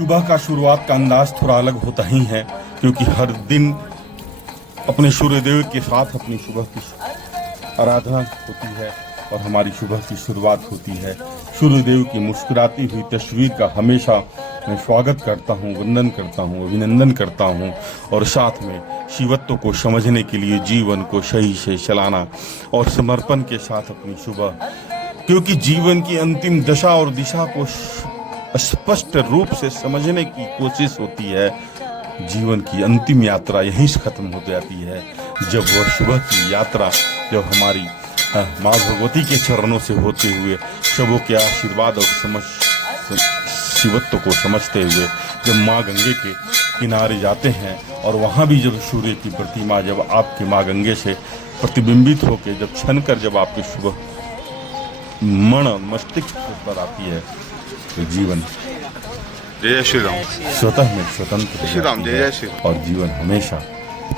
सुबह का शुरुआत का अंदाज थोड़ा अलग होता ही है, क्योंकि हर दिन अपने सूर्यदेव के साथ अपनी सुबह की आराधना होती है और हमारी सुबह की शुरुआत होती है। सूर्यदेव की मुस्कुराती हुई तस्वीर का हमेशा मैं स्वागत करता हूँ, वंदन करता हूँ, अभिनंदन करता हूँ और साथ में शिवत्व को समझने के लिए जीवन को सही से चलाना और समर्पण के साथ अपनी सुबह, क्योंकि जीवन की अंतिम दशा और दिशा को स्पष्ट रूप से समझने की कोशिश होती है। जीवन की अंतिम यात्रा यहीं से खत्म हो जाती है, जब वह सुबह की यात्रा जब हमारी माँ भगवती के चरणों से होते हुए सबों के आशीर्वाद और शिवत्व को समझते हुए जब माँ गंगे के किनारे जाते हैं और वहाँ भी जब सूर्य की प्रतिमा जब आपके माँ गंगे से प्रतिबिंबित होकर जब छन कर जब आपके सुबह मस्तिष्क पर आती है, तो जीवन जय श्री राम स्वतः में स्वतंत्र श्री राम जय श्री और जीवन हमेशा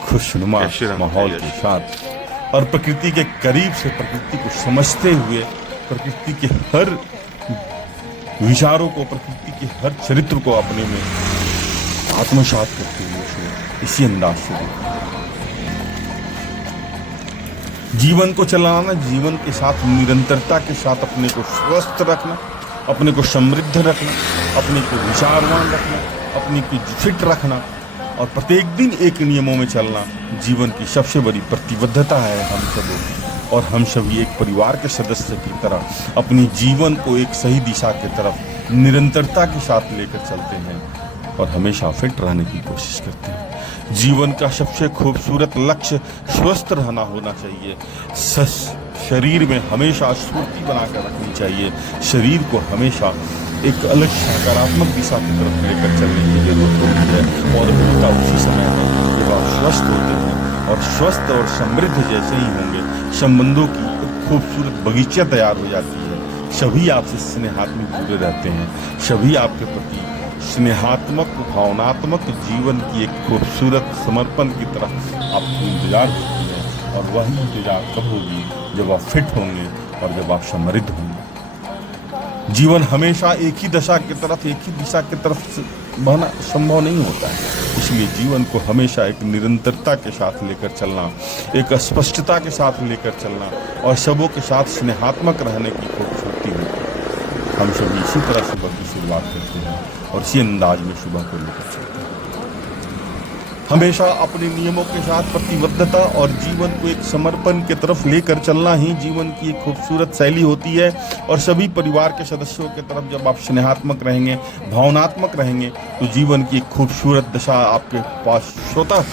खुशनुमा माहौल के साथ और प्रकृति के करीब से प्रकृति को समझते हुए प्रकृति के हर विचारों को, प्रकृति के हर चरित्र को अपने में आत्मसात करते हुए इसी अंदाज से जीवन को चलाना, जीवन के साथ निरंतरता के साथ अपने को स्वस्थ रखना, अपने को समृद्ध रखना, अपने को विचारवान रखना, अपने को फिट रखना और प्रत्येक दिन एक नियमों में चलना जीवन की सबसे बड़ी प्रतिबद्धता है हम सबों की। और हम सभी एक परिवार के सदस्य की तरह अपनी जीवन को एक सही दिशा की तरफ निरंतरता के साथ लेकर चलते हैं और हमेशा फिट रहने की कोशिश करते हैं। जीवन का सबसे खूबसूरत लक्ष्य स्वस्थ रहना होना चाहिए। शरीर में हमेशा स्फूर्ति बनाकर रखनी चाहिए। शरीर को हमेशा एक अलग सकारात्मक दिशा की तरफ लेकर चलने की जरूरत होती है और होता उसी समय है जब आप स्वस्थ होते हैं। और स्वस्थ और समृद्ध जैसे ही होंगे, संबंधों की एक खूबसूरत बगीचा तैयार हो जाती है। सभी आपसे स्नेहात्मक जुड़े रहते हैं, सभी आपके प्रति स्नेहात्मक भावनात्मक जीवन की एक खूबसूरत समर्पण की तरफ आपको इंतजार होती है। और वही इंतजार कब होगी? जब आप फिट होंगे और जब आप समृद्ध होंगे। जीवन हमेशा एक ही दशा की तरफ, एक ही दिशा की तरफ बहना संभव नहीं होता है। इसलिए जीवन को हमेशा एक निरंतरता के साथ लेकर चलना, एक स्पष्टता के साथ लेकर चलना और सबों के साथ स्नेहात्मक रहने की खूबसूरती होती है। हम सभी इसी तरह सुबह की शुरुआत करते हैं और इसी अंदाज में सुबह को लेकर चलते हैं। हमेशा अपने नियमों के साथ प्रतिबद्धता और जीवन को एक समर्पण की तरफ लेकर चलना ही जीवन की एक खूबसूरत शैली होती है। और सभी परिवार के सदस्यों की तरफ जब आप स्नेहात्मक रहेंगे, भावनात्मक रहेंगे, तो जीवन की एक खूबसूरत दशा आपके पास स्वतः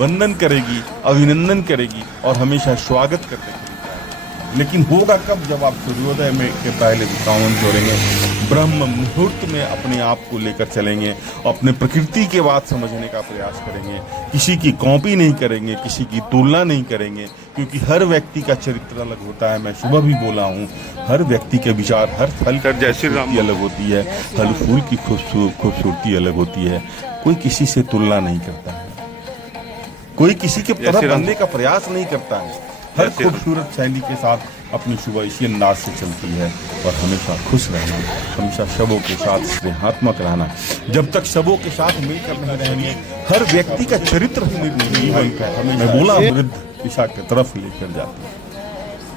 वंदन करेगी, अभिनंदन करेगी और हमेशा स्वागत करेगी। लेकिन होगा कब? जब आप सूर्योदय में के पहले वृंदावन जोड़ेंगे, ब्रह्म मुहूर्त में अपने आप को लेकर चलेंगे, अपने प्रकृति के बात समझने का प्रयास करेंगे, किसी की कॉपी नहीं करेंगे, किसी की तुलना नहीं करेंगे, क्योंकि हर व्यक्ति का चरित्र अलग होता है। मैं सुबह भी बोला हूँ, हर व्यक्ति के विचार, हर फल की खूबसूरती अलग होती है, हर फूल की खूबसूरती अलग होती है। कोई किसी से तुलना नहीं करता है, कोई किसी के तरफ बनने का प्रयास नहीं करता है। हर खूबसूरत शैली के साथ अपनी सुबह इसी अंदाज से चलती है और हमेशा खुश रहना, हमेशा सबों के साथ स्नेहात्मक रहना। जब तक सबों के साथ मिलकर नहीं रहेंगे, हर व्यक्ति का चरित्र जीवन का मैं बोला समृद्ध दिशा की तरफ लेकर जाती है।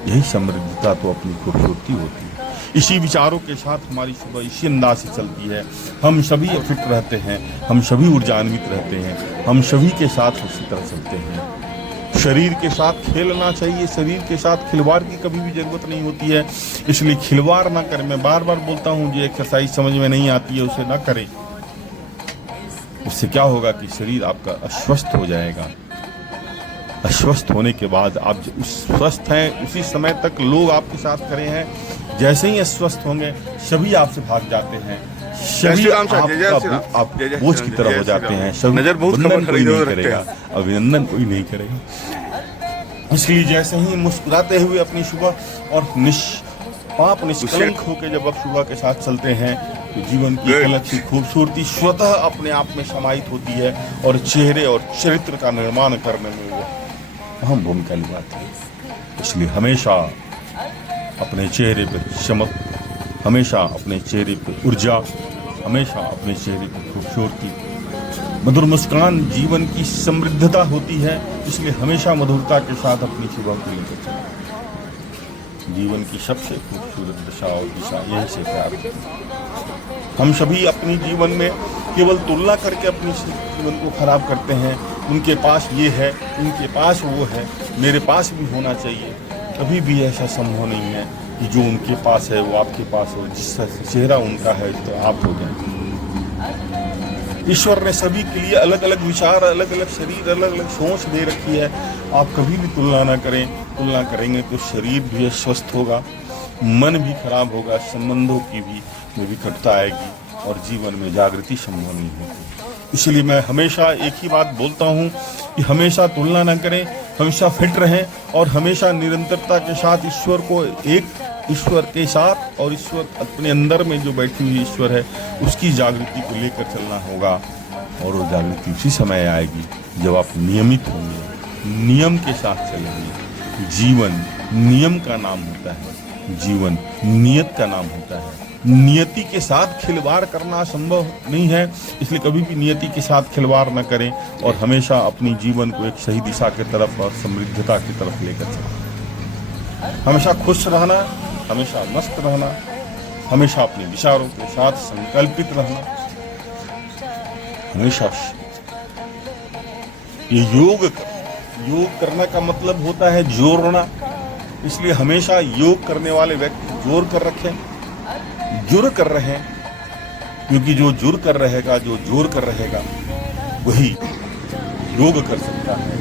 यही समृद्धता तो अपनी खूबसूरती होती है। इसी विचारों के साथ हमारी सुबह इसी अंदाज से चलती है। हम सभी फिट रहते हैं, हम सभी ऊर्जान्वित रहते हैं, हम सभी के साथ उसी तरह चलते हैं। शरीर के साथ खेलना चाहिए, शरीर के साथ खिलवाड़ की कभी भी जरूरत नहीं होती है, इसलिए खिलवाड़ ना करें। मैं बार बार बोलता हूँ, जो एक्सरसाइज समझ में नहीं आती है उसे ना करें। उससे क्या होगा कि शरीर आपका अस्वस्थ हो जाएगा। अस्वस्थ होने के बाद आप जो स्वस्थ हैं उसी समय तक लोग आपके साथ खड़े हैं, जैसे ही अस्वस्थ होंगे सभी आपसे भाग जाते हैं, सभी आप बोझ की तरह हो जाते हैं। नजर बहुत कोई नहीं करेगा, अभिनंदन कोई नहीं करेगा। इसलिए जैसे ही मुस्कुराते हुए अपनी सुबह और निष्पाप निष्कलंक होकर जब आप सुबह के साथ चलते हैं, तो जीवन की एक अलग सी खूबसूरती स्वतः अपने आप में समाहित होती है और चेहरे और चरित्र का निर्माण करने में वो अहम भूमिका निभाती है। इसलिए हमेशा अपने चेहरे पर चमक, हमेशा अपने चेहरे पर ऊर्जा, हमेशा अपने चेहरे की खूबसूरती, मधुर मुस्कान जीवन की समृद्धता होती है, इसलिए हमेशा मधुरता के साथ अपनी सुबह को लेकर चलें। जीवन की सबसे खूबसूरत दशा और दिशा यही से प्यार होती है। हम सभी अपनी जीवन में केवल तुलना करके अपनी जीवन को खराब करते हैं। उनके पास ये है, उनके पास वो है, मेरे पास भी होना चाहिए। कभी भी ऐसा संभव नहीं है कि जो उनके पास है वो आपके पास हो, जिस चेहरा उनका है तो आप हो जाए। ईश्वर ने सभी के लिए अलग अलग विचार, अलग अलग शरीर, अलग अलग सोच दे रखी है। आप कभी भी तुलना ना करें। तुलना करेंगे तो शरीर भी अस्वस्थ होगा, मन भी खराब होगा, संबंधों की भी में विकटता आएगी और जीवन में जागृति संभव नहीं होगी। इसलिए मैं हमेशा एक ही बात बोलता हूँ कि हमेशा तुलना ना करें, हमेशा फिट रहें और हमेशा निरंतरता के साथ ईश्वर के साथ और ईश्वर अपने अंदर में जो बैठी हुई ईश्वर है उसकी जागृति को लेकर चलना होगा। और वो जागृति उसी समय आएगी जब आप नियमित होंगे, नियम के साथ चलेंगे। जीवन नियम का नाम होता है, जीवन नियत का नाम होता है। नियति के साथ खिलवाड़ करना संभव नहीं है, इसलिए कभी भी नियति के साथ खिलवाड़ न करें और हमेशा अपनी जीवन को एक सही दिशा की तरफ और समृद्धता की तरफ लेकर चलें। हमेशा खुश रहना, हमेशा मस्त रहना, हमेशा अपने विचारों के साथ संकल्पित रहना, हमेशा ये योग करने का मतलब होता है जोड़ना। इसलिए हमेशा योग करने वाले व्यक्ति जोड़ कर रखें, जुड़ कर रहे हैं, क्योंकि जो जुड़ कर रहेगा, जो जोड़ कर रहेगा वही योग कर सकता है।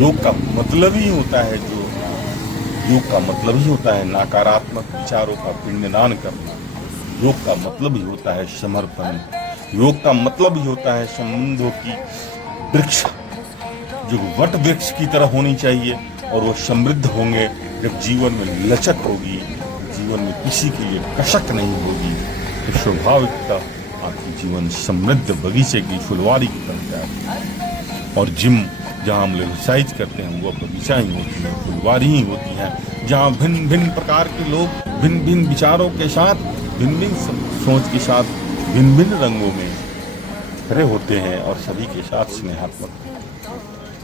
योग का मतलब ही होता है नकारात्मक विचारों का पिंडदान करना। योग का मतलब ही होता है समर्पण। योग का मतलब ही होता है संबंधों की वृक्ष जो वट वृक्ष की तरह होनी चाहिए और वो समृद्ध होंगे जब जीवन में लचक होगी, जीवन में किसी के लिए कसक नहीं होगी, तो स्वाभाविकता आपकी जीवन समृद्ध बगीचे की फुलवारी की तरह जाएगी। और जिम जहाँ हम लोग एक्सरसाइज करते हैं वो बगीचा ही होती है, फुलवारी ही होती है, जहाँ भिन्न भिन्न प्रकार के लोग भिन्न भिन्न विचारों के साथ, भिन्न भिन्न सोच के साथ, भिन्न भिन्न रंगों में खड़े होते हैं और सभी के साथ स्नेहात्मक।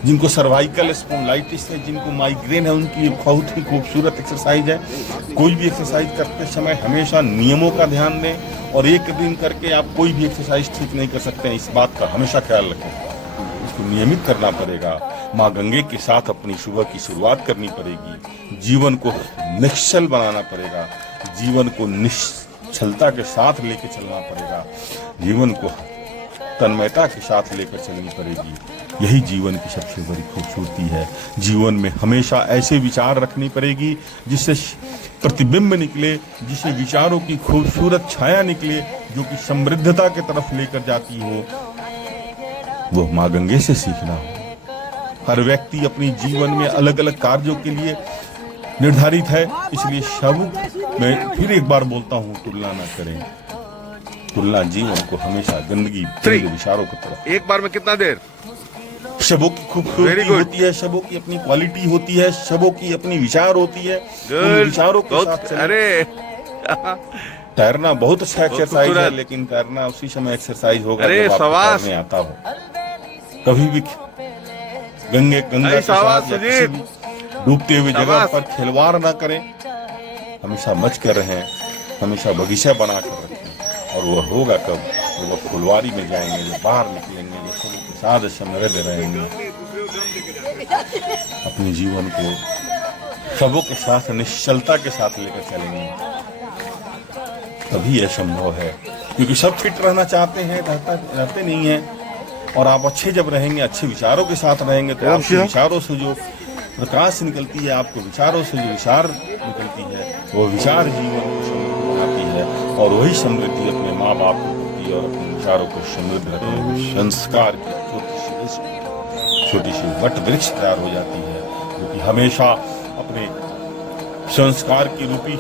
जिनको सर्वाइकल स्पॉन्डिलाइटिस है, जिनको माइग्रेन है, उनके लिए बहुत ही खूबसूरत एक्सरसाइज है। कोई भी एक्सरसाइज करते समय हमेशा नियमों का ध्यान दें और एक दिन करके आप कोई भी एक्सरसाइज ठीक नहीं कर सकते हैं, इस बात का हमेशा ख्याल रखें। इसको नियमित करना पड़ेगा। माँ गंगे के साथ अपनी सुबह की शुरुआत करनी पड़ेगी। जीवन को निश्चल बनाना पड़ेगा, जीवन को निश्चलता के साथ लेके चलना पड़ेगा, जीवन को तन्मयता के साथ लेकर चलनी पड़ेगी। यही जीवन की सबसे बड़ी खूबसूरती है। जीवन में हमेशा ऐसे विचार रखनी पड़ेगी जिससे प्रतिबिंब निकले, जिससे विचारों की खूबसूरत छाया निकले जो कि समृद्धता की तरफ लेकर जाती हो। वो माँ गंगे से सीखना हो। हर व्यक्ति अपनी जीवन में अलग अलग कार्यों के लिए निर्धारित है, इसलिए सब मैं फिर एक बार बोलता हूँ, तुलना न करें। तुलना जीवन को हमेशा गंदगी विचारों की तरफ। एक बार में कितना देर? सबों की खूबसूरती होती है, सबों की अपनी क्वालिटी होती है, सबों की अपनी विचार होती है। उन विचारों के साथ अरे तैरना बहुत अच्छा एक्सरसाइज है, लेकिन तैरना उसी समय एक्सरसाइज होगा जब आपको तैरने आता हो। कभी भी गंगा के साथ या किसी भी डूबते हुए जगह पर खिलवाड़ ना करें। हमेशा बच कर रहें, हमेशा बगीचा बना कर रखें। और वो होगा कब? जब आप फुलवारी में जाएंगे, जब बाहर निकलेंगे, जब सबों के साथ समृद्ध रहेंगे, अपने जीवन को सबों के साथ निश्चलता के साथ लेकर चलेंगे, तभी यह संभव है। क्योंकि सब फिट रहना चाहते हैं, रहते नहीं हैं। और आप अच्छे जब रहेंगे, अच्छे विचारों के साथ रहेंगे, तो आपके विचारों से जो प्रकाश निकलती है, आपको विचारों से जो विचार निकलती है, वो विचार जीवन को समृद्ध बनाती है। और वही समृद्धि अपने माँ बाप को होती है और अपने विचारों को समृद्ध रखने में संस्कार की छोटी सी वट वृक्ष तैयार हो जाती है, जो कि हमेशा अपने संस्कार की रूपी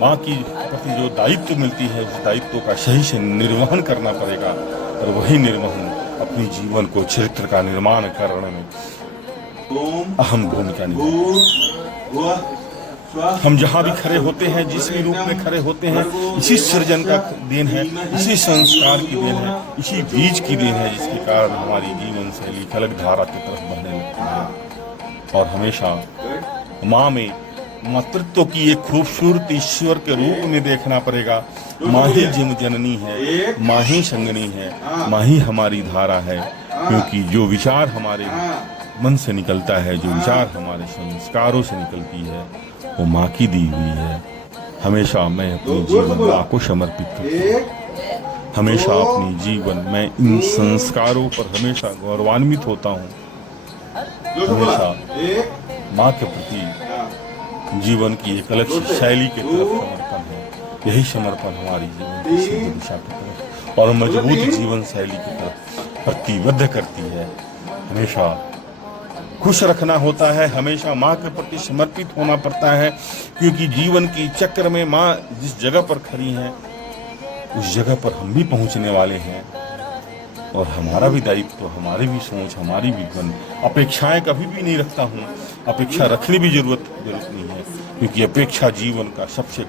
माँ की प्रति जो दायित्व मिलती है, उस दायित्व का सही से निर्वहन करना पड़ेगा। और वही निर्वहन अपने जीवन को, चरित्र का निर्माण करने में अहम भूमिका निभाएगा। हम जहाँ भी खड़े होते हैं, जिस भी रूप में खड़े होते हैं, इसी सृजन का देन है, इसी संस्कार की देन है, इसी बीज की देन है, जिसके कारण हमारी जीवन शैली अलग धारा की तरफ बढ़ने लगती है। और हमेशा माँ में मातृत्व की एक खूबसूरत ईश्वर के रूप में देखना पड़ेगा। माँ ही जीव जननी है, माँ ही संगनी है, माँ ही हमारी धारा है। क्योंकि जो विचार हमारे मन से निकलता है, जो विचार हमारे संस्कारों से निकलती है, वो माँ की दी हुई है। हमेशा मैं अपनी जीवन माँ को समर्पित करता हूँ। हमेशा अपनी जीवन मैं इन संस्कारों पर हमेशा गौरवान्वित होता हूँ। हमेशा माँ के प्रति जीवन की एक अलग शैली की तरफ समर्पण है। यही समर्पण हमारी जीवन की सिद्ध दिशा की तरफ और मजबूत जीवन शैली की तरफ प्रतिबद्ध करती है। हमेशा खुश रखना होता है, हमेशा माँ के प्रति समर्पित होना पड़ता है, क्योंकि जीवन की चक्र में माँ जिस जगह पर खड़ी है, उस जगह पर हम भी पहुंचने वाले हैं। और हमारा भी दायित्व, हमारी भी सोच, हमारी भी मन, अपेक्षाएं कभी भी नहीं रखता हूँ। अपेक्षा रखने भी जरूरत नहीं है, क्योंकि अपेक्षा जीवन का सबसे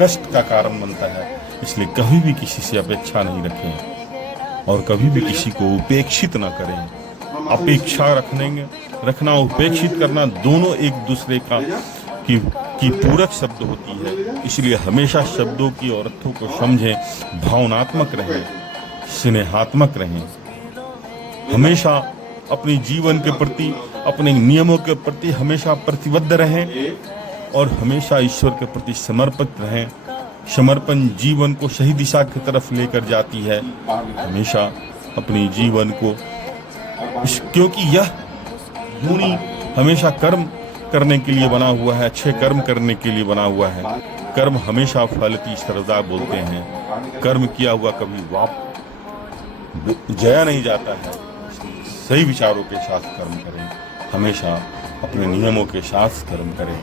कष्ट का कारण बनता है। इसलिए कभी भी किसी से अपेक्षा नहीं रखें और कभी भी किसी को उपेक्षित ना करें। अपेक्षा रखना उपेक्षित करना दोनों एक दूसरे की पूरक शब्द होती है। इसलिए हमेशा शब्दों की और अर्थों को समझें, भावनात्मक रहें, स्नेहात्मक रहें। हमेशा अपने जीवन के प्रति, अपने नियमों के प्रति हमेशा प्रतिबद्ध रहें और हमेशा ईश्वर के प्रति समर्पित रहें। समर्पण जीवन को सही दिशा की तरफ लेकर जाती है। हमेशा अपने जीवन को क्योंकि यह भूमि हमेशा कर्म करने के लिए बना हुआ है, अच्छे कर्म करने के लिए बना हुआ है। कर्म हमेशा फलती श्रद्धा बोलते हैं। कर्म किया हुआ कभी जया नहीं जाता है। सही विचारों के साथ कर्म करें, हमेशा अपने नियमों के साथ कर्म करें,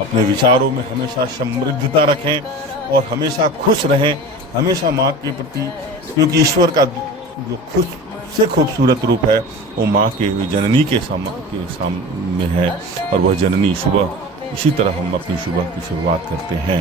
अपने विचारों में हमेशा समृद्धता रखें और हमेशा खुश रहें। हमेशा माँ के प्रति, क्योंकि ईश्वर का जो सबसे खूबसूरत रूप है वो माँ के जननी के सामने है। और वह जननी सुबह, इसी तरह हम अपनी सुबह की शुरुआत करते हैं।